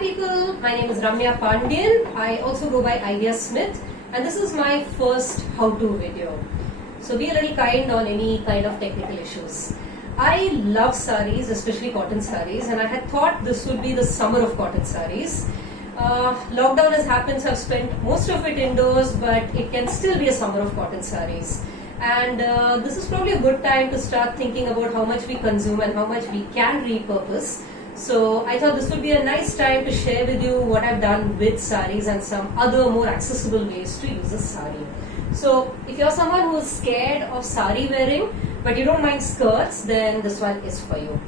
people, my name is Ramya Pandian. I also go by Idea Smith, and this is my first how-to video. So be a little kind on any kind of technical issues. I love saris, especially cotton saris, and I had thought this would be the summer of cotton saris. Lockdown has happened, so I've spent most of it indoors, but it can still be a summer of cotton saris. And this is probably a good time to start thinking about how much we consume and how much we can repurpose. So I thought this would be a nice time to share with you what I've done with saris and some other more accessible ways to use a sari. So if you're someone who is scared of sari wearing but you don't mind skirts, then this one is for you.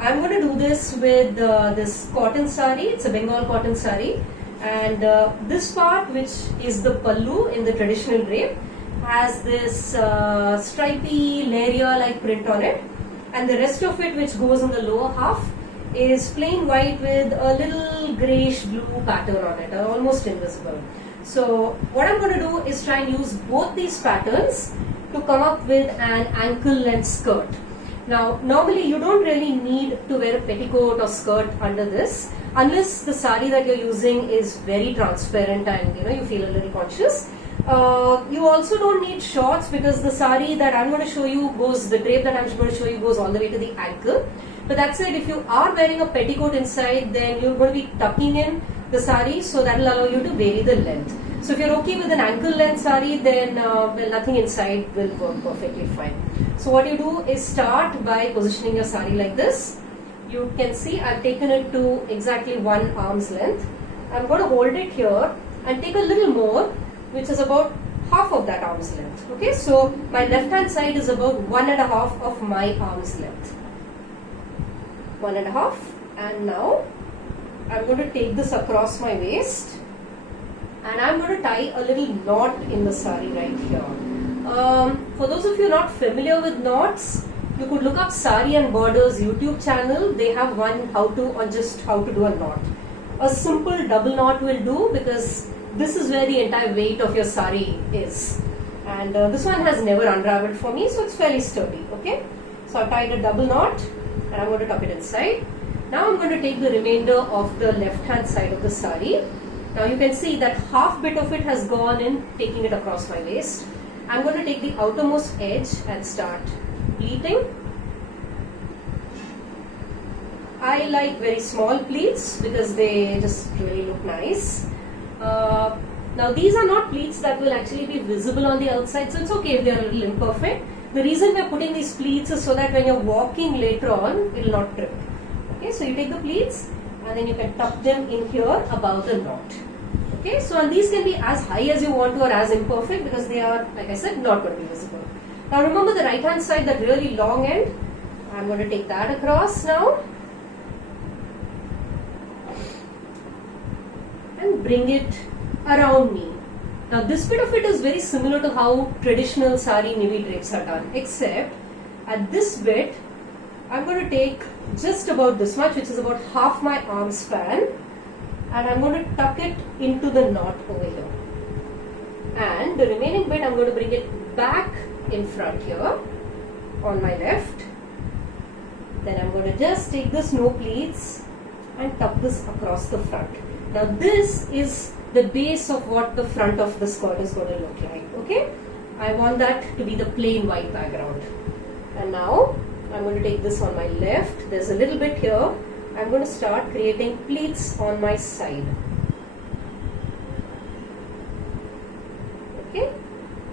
I'm going to do this with this cotton sari. It's a Bengal cotton sari, and this part, which is the pallu in the traditional drape, has this stripy layer like print on it, and the rest of it, which goes in the lower half, is plain white with a little greyish blue pattern on it, almost invisible. So what I'm going to do is try and use both these patterns to come up with an ankle length skirt. Now normally you don't really need to wear a petticoat or skirt under this unless the sari that you're using is very transparent and you feel a little conscious. You also don't need shorts because the sari that I'm going to show you the drape that I'm going to show you goes all the way to the ankle. But that said, if you are wearing a petticoat inside, then you're going to be tucking in the sari, so that will allow you to vary the length. So if you're okay with an ankle length sari, then nothing inside will work perfectly fine. So what you do is start by positioning your sari like this. You can see I've taken it to exactly 1 arm's length. I'm going to hold it here and take a little more, which is about half of that arm's length. Okay, so my left hand side is about 1.5 of my arm's length. 1.5, and now I'm going to take this across my waist and I'm going to tie a little knot in the sari right here. For those of you not familiar with knots, you could look up Sari and Borders YouTube channel. They have one how-to on just how to do a knot. A simple double knot will do because this is where the entire weight of your sari is. And this one has never unraveled for me, so it's fairly sturdy. Okay, so I've tied a double knot and I'm going to tuck it inside. Now I'm going to take the remainder of the left hand side of the sari. Now you can see that half bit of it has gone in, taking it across my waist. I'm going to take the outermost edge and start pleating. I like very small pleats because they just really look nice. Now these are not pleats that will actually be visible on the outside, so it's okay if they are a little imperfect. The reason we're putting these pleats is so that when you're walking later on, it will not trip. Okay, so you take the pleats and then you can tuck them in here above the knot. Okay, so and these can be as high as you want to or as imperfect because they are, like I said, not going to be visible. Now remember the right hand side, that really long end, I'm going to take that across now and bring it around me. Now this bit of it is very similar to how traditional sari nivi drapes are done, except at this bit I'm going to take just about this much, which is about half my arm span, and I'm going to tuck it into the knot over here. And the remaining bit I'm going to bring it back in front here on my left. Then I'm going to just take this no pleats and tuck this across the front. Now this is the base of what the front of the skirt is going to look like. Okay, I want that to be the plain white background. And now I'm going to take this on my left. There's a little bit here. I'm going to start creating pleats on my side. Okay,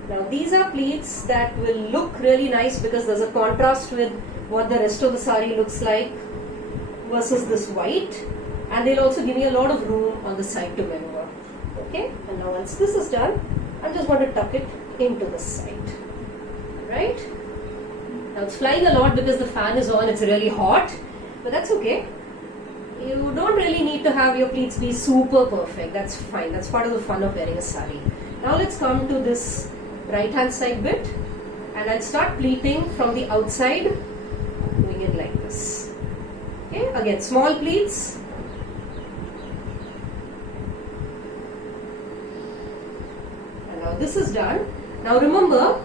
now these are pleats that will look really nice because there's a contrast with what the rest of the sari looks like versus this white, and they'll also give me a lot of room on the side to maneuver. Okay, and now once this is done, I'm just going to tuck it into the side. Right? Now it's flying a lot because the fan is on, it's really hot, but that's okay. You don't really need to have your pleats be super perfect, that's fine, that's part of the fun of wearing a sari. Now let's come to this right hand side bit and I'll start pleating from the outside, doing it like this. Okay, again small pleats. And now this is done. Now remember,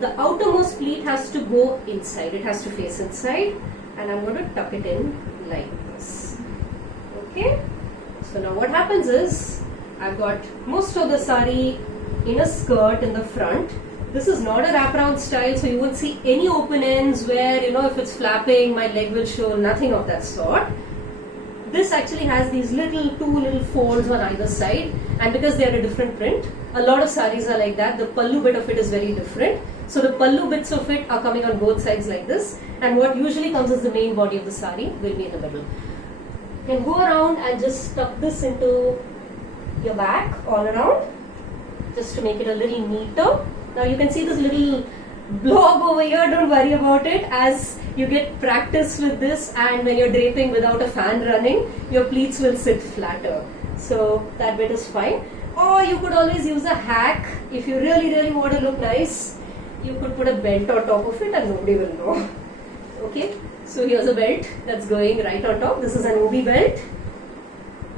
the outermost pleat has to go inside, it has to face inside, and I'm going to tuck it in like this. Okay, So now what happens is, I've got most of the sari in a skirt in the front. This is not a wraparound style, so you won't see any open ends where, if it's flapping, my leg will show, nothing of that sort. This actually has these two little folds on either side, and because they are a different print, a lot of saris are like that. The pallu bit of it is very different. So the pallu bits of it are coming on both sides like this, and what usually comes as the main body of the sari will be in the middle. You can go around and just tuck this into your back all around, just to make it a little neater. Now you can see this little blob over here, don't worry about it. As you get practice with this, and when you're draping without a fan running, your pleats will sit flatter. So that bit is fine. Or you could always use a hack. If you really want to look nice, you could put a belt on top of it and nobody will know. Okay, so here's a belt that's going right on top. This is an OB belt.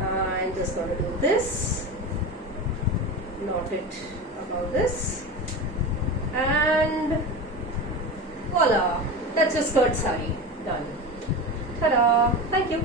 I'm just going to do this, knot it about this, and voila, that's your skirt sari done. Ta-da! Thank you.